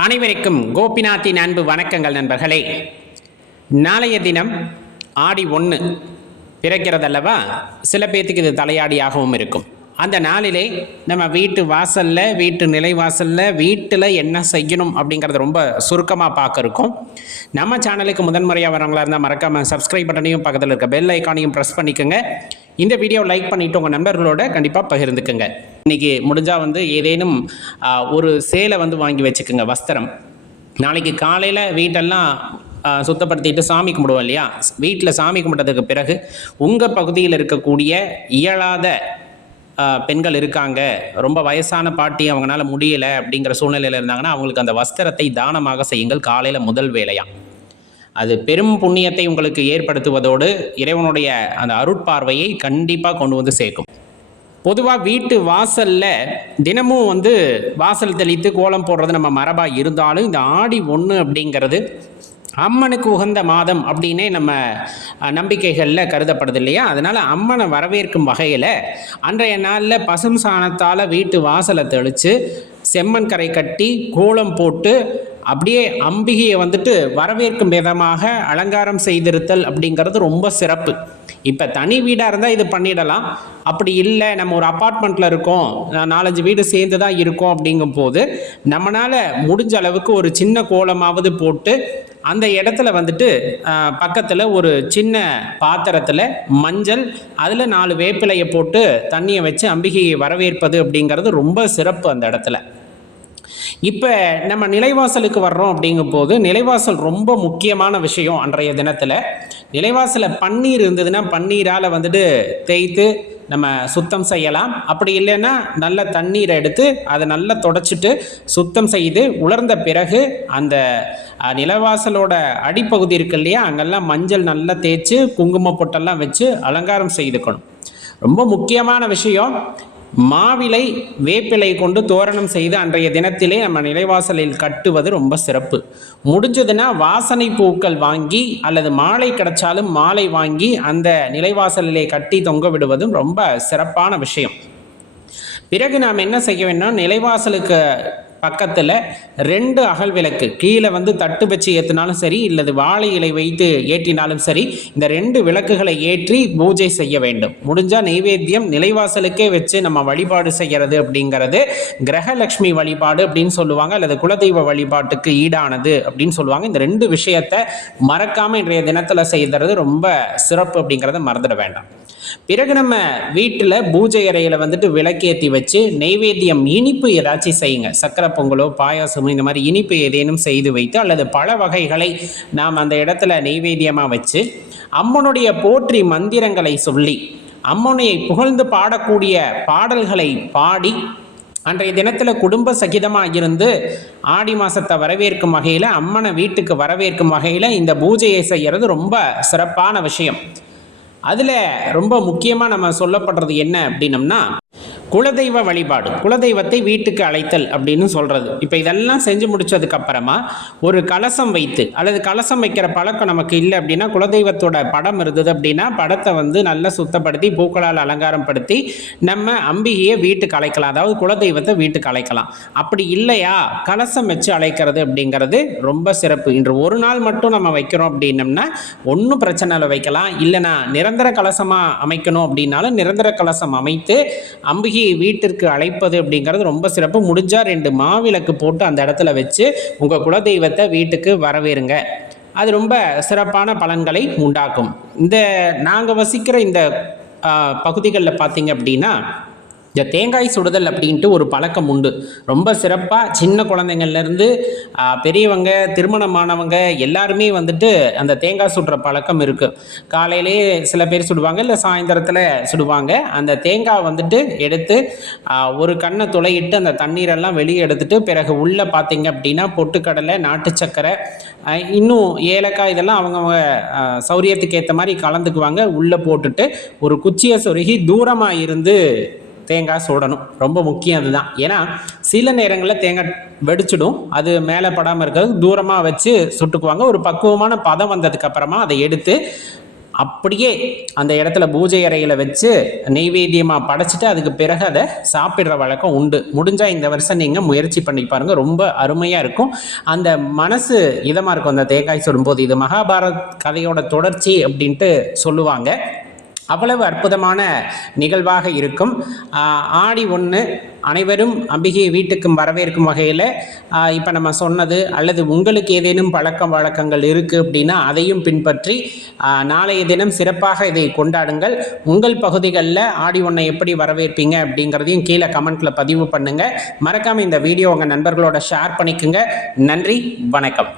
அனைவருக்கும் கோபிநாத்தின் அன்பு வணக்கங்கள் நண்பர்களே. நாளைய தினம் ஆடி ஒன்று பிறக்கிறதல்லவா? சில பேர்த்துக்கு இது தலையாடியாகவும் இருக்கும். அந்த நாளிலே நம்ம வீட்டு வாசலில் வீட்டு நிலைவாசலில் வீட்டில் என்ன செய்யணும் அப்படிங்கிறத ரொம்ப சுருக்கமாக பார்க்க இருக்கும் நம்ம சேனலுக்கு முதன்முறையாக வரவங்களா இருந்தால் மறக்காமல் சப்ஸ்கிரைப் பட்டனையும் பக்கத்தில் இருக்க பெல் ஐக்கானையும் ப்ரெஸ் பண்ணிக்கோங்க. இந்த வீடியோ லைக் பண்ணிவிட்டு உங்கள் நண்பர்களோட கண்டிப்பாக பகிர்ந்துக்குங்க. இன்றைக்கி முடிஞ்சால் வந்து ஏதேனும் ஒரு சேலை வந்து வாங்கி வச்சுக்கோங்க வஸ்திரம். நாளைக்கு காலையில் வீட்டெல்லாம் சுத்தப்படுத்திட்டு சாமி கும்பிடுவோம் இல்லையா? வீட்டில் சாமி கும்பிட்டதுக்கு பிறகு உங்கள் பகுதியில் இருக்கக்கூடிய இயலாத பெண்கள் இருக்காங்க ரொம்ப வயசான பாட்டி அவங்களால முடியலை அப்படிங்கிற சூழ்நிலையில் இருந்தாங்கன்னா அவங்களுக்கு அந்த வஸ்திரத்தை தானமாக செய்யுங்கள் காலையில் முதல் வேலையாக அது பெரும் புண்ணியத்தை உங்களுக்கு ஏற்படுத்துவதோடு இறைவனுடைய அந்த அருட்பார்வையை கண்டிப்பாக கொண்டு வந்து சேர்க்கும். பொதுவாக வீட்டு வாசலில் தினமும் வந்து வாசல் தெளித்து கோலம் போடுறது நம்ம மரபாக இருந்தாலும் இந்த ஆடி ஒன்று அப்படிங்கிறது அம்மனுக்கு உகந்த மாதம் அப்படின்னே நம்ம நம்பிக்கைகளில் கருதப்படுது இல்லையா? அதனால் அம்மனை வரவேற்கும் வகையில் அன்றைய நாளில் பசும் சாணத்தால் வீட்டு வாசலை தெளித்து செம்மண் கரை கட்டி கோலம் போட்டு அப்படியே அம்பிகையை வந்துட்டு வரவேற்கும் விதமாக அலங்காரம் செய்திருத்தல் அப்படிங்கிறது ரொம்ப சிறப்பு. இப்போ தனி வீடாக இருந்தால் இது பண்ணிடலாம். அப்படி இல்லை நம்ம ஒரு அப்பார்ட்மெண்ட்டில் இருக்கோம் நாலஞ்சு வீடு சேர்ந்து தான் இருக்கோம் அப்படிங்கும்போது நம்மளால் முடிஞ்ச அளவுக்கு ஒரு சின்ன கோலமாவது போட்டு அந்த இடத்துல வந்துட்டு பக்கத்தில் ஒரு சின்ன பாத்திரத்தில் மஞ்சள் அதில் நாலு வேப்பிலையை போட்டு தண்ணியை வச்சு அம்பிகையை வரவேற்பது அப்படிங்கிறது ரொம்ப சிறப்பு அந்த இடத்துல. இப்போ நம்ம நிலைவாசலுக்கு வர்றோம் அப்படிங்கும்போது நிலைவாசல் ரொம்ப முக்கியமான விஷயம் அன்றைய தினத்தில். நிலைவாசலில் பன்னீர் இருந்ததுன்னா பன்னீரால் வந்துட்டு தேய்த்து நம்ம சுத்தம் செய்யலாம். அப்படி இல்லைன்னா நல்ல தண்ணீரை எடுத்து அதை நல்லா தொடச்சிட்டு சுத்தம் செய்து உலர்ந்த பிறகு அந்த நிலவாசலோட அடிப்பகுதி இருக்கு இல்லையா? அங்கெல்லாம் மஞ்சள் நல்லா தேய்ச்சி குங்கும பொட்டெல்லாம் வச்சு அலங்காரம் செய்துக்கணும். ரொம்ப முக்கியமான விஷயம். மாவிலை வேப்பிலை கொண்டு தோரணம் செய்து அன்றைய தினத்திலே நம்ம நிலைவாசலில் கட்டுவது ரொம்ப சிறப்பு. முடிஞ்சதுன்னா வாசனை பூக்கள் வாங்கி அல்லது மாலை கிடைச்சாலும் மாலை வாங்கி அந்த நிலைவாசலிலே கட்டி தொங்க விடுவதும் ரொம்ப சிறப்பான விஷயம். பிறகு நாம் என்ன செய்ய வேண்டும் நிலைவாசலுக்கு பக்கத்தில் ரெண்டு அகல் விளக்கு. கீழே வந்து தட்டு வச்சு ஏற்றினாலும் சரி இல்லது வாழை இலை வைத்து ஏற்றினாலும் சரி இந்த ரெண்டு விளக்குகளை ஏற்றி பூஜை செய்ய வேண்டும். முடிஞ்சால் நெய்வேத்தியம் நிலைவாசலுக்கே வச்சு நம்ம வழிபாடு செய்கிறது அப்படிங்கிறது கிரகலட்சுமி வழிபாடு அப்படின்னு சொல்லுவாங்க அல்லது குலதெய்வ வழிபாட்டுக்கு ஈடானது அப்படின்னு சொல்லுவாங்க. இந்த ரெண்டு விஷயத்தை மறக்காமல் இன்றைய தினத்தில் செய்கிறது ரொம்ப சிறப்பு அப்படிங்கிறத மறந்துட வேண்டாம். பிறகு நம்ம வீட்டில் பூஜை அறையில் வந்துட்டு விளக்கேற்றி வச்சு நெய்வேத்தியம் இனிப்பு ஏதாச்சும் செய்யுங்க. சக்கரை பொங்கலோ பாயாசமோ இந்த மாதிரி இனிப்பு ஏதேனும் செய்து வைத்து அல்லது பல வகைகளை நாம் அந்த இடத்துல நெய்வேத்தியமாக வச்சு அம்மனுடைய போற்றி மந்திரங்களை சொல்லி அம்மனையை புகழ்ந்து பாடக்கூடிய பாடல்களை பாடி அன்றைய தினத்தில் குடும்ப சகிதமாக இருந்து ஆடி மாதத்தை வரவேற்கும் வகையில் அம்மனை வீட்டுக்கு வரவேற்கும் வகையில் இந்த பூஜையை செய்கிறது ரொம்ப சிறப்பான விஷயம். அதில் ரொம்ப முக்கியமாக நம்ம சொல்லப்படுறது என்ன அப்படின்னம்னா குலதெய்வ வழிபாடு குலதெய்வத்தை வீட்டுக்கு அழைத்தல் அப்படின்னு சொல்கிறது இப்போ இதெல்லாம் செஞ்சு முடிச்சதுக்கு அப்புறமா ஒரு கலசம் வைத்து அல்லது கலசம் வைக்கிற பழக்கம் நமக்கு இல்லை அப்படின்னா குலதெய்வத்தோட படம் இருந்தது அப்படின்னா படத்தை வந்து நல்லா சுத்தப்படுத்தி பூக்களால் அலங்காரம் படுத்தி நம்ம அம்பிகையை வீட்டுக்கு அழைக்கலாம். அதாவது குலதெய்வத்தை வீட்டுக்கு அழைக்கலாம். அப்படி இல்லையா? கலசம் வச்சு அழைக்கிறது அப்படிங்கிறது ரொம்ப சிறப்பு. இன்று ஒரு நாள் மட்டும் நம்ம வைக்கிறோம் அப்படின்னம்னா ஒன்றும் பிரச்சனை இல்லை வைக்கலாம். இல்லைனா நிரந்தர கலசமாக அமைக்கணும் அப்படின்னாலும் நிரந்தர கலசம் அமைத்து அம்பிகை வீட்டிற்கு அழைப்பது அப்படிங்கிறது ரொம்ப சிறப்பு. முடிஞ்சால் ரெண்டு மாவிளக்கு போட்டு அந்த இடத்துல வச்சு உங்கள் குலதெய்வத்தை வீட்டுக்கு வரவேறுங்க. அது ரொம்ப சிறப்பான பலன்களை உண்டாக்கும். இந்த நாங்கள் வசிக்கிற இந்த பகுதிகளில் பார்த்தீங்க அப்படின்னா இந்த தேங்காய் சுடுதல் அப்படின்ட்டு ஒரு பழக்கம் உண்டு. ரொம்ப சிறப்பாக சின்ன குழந்தைங்கள்லேருந்து பெரியவங்க திருமணமானவங்க எல்லாருமே வந்துட்டு அந்த தேங்காய் சுடுற பழக்கம் இருக்குது காலையிலே சில பேர் சுடுவாங்க இல்லை சாயந்தரத்தில் சுடுவாங்க. அந்த தேங்காய் வந்துட்டு எடுத்து ஒரு கண்ணை துளையிட்டு அந்த தண்ணீரெல்லாம் வெளியே எடுத்துட்டு பிறகு உள்ளே பார்த்தீங்க அப்படின்னா பொட்டுக்கடலை நாட்டு சக்கரை இன்னும் ஏலக்காய் இதெல்லாம் அவங்கவுங்க சௌரியத்துக்கு ஏற்ற மாதிரி கலந்துக்குவாங்க. உள்ளே போட்டுட்டு ஒரு குச்சியை சொருகி தூரமாக இருந்து தேங்காய் சுடணும். ரொம்ப முக்கியம் அதுதான். ஏன்னா சில நேரங்களில் தேங்காய் வெடிச்சிடும். அது மேலே படாமல் இருக்கிறது தூரமாக வச்சு சுட்டுக்குவாங்க. ஒரு பக்குவமான பதம் வந்ததுக்கு அப்புறமா அதை எடுத்து அப்படியே அந்த இடத்துல பூஜை அறையில் வச்சு நெய்வேத்தியமாக படைச்சிட்டு அதுக்கு பிறகு அதை சாப்பிட்ற வழக்கம் உண்டு. முடிஞ்சால் இந்த வருஷம் நீங்கள் முயற்சி பண்ணி பாருங்கள் ரொம்ப அருமையாக இருக்கும். அந்த மனசு இதமாக இருக்கும். அந்த தேங்காய் சுடும்போது இது மகாபாரத் கதையோட தொடர்ச்சி அப்படின்ட்டு சொல்லுவாங்க. அவ்வளவு அற்புதமான நிகழ்வாக இருக்கும். ஆடி ஒன்று அனைவரும் அம்பிகை வீட்டுக்கும் வரவேற்கும் வகையில் இப்போ நம்ம சொன்னது அல்லது உங்களுக்கு ஏதேனும் பழக்கம் வழக்கங்கள் இருக்குது அப்படின்னா அதையும் பின்பற்றி நாளைய தினம் சிறப்பாக இதை கொண்டாடுங்கள். உங்கள் பகுதிகளில் ஆடி ஒன்றை எப்படி வரவேற்பீங்க அப்படிங்கிறதையும் கீழே கமெண்ட்டில் பதிவு பண்ணுங்கள் மறக்காமல் இந்த வீடியோ உங்கள் நண்பர்களோட ஷேர் பண்ணிக்கோங்க. நன்றி வணக்கம்.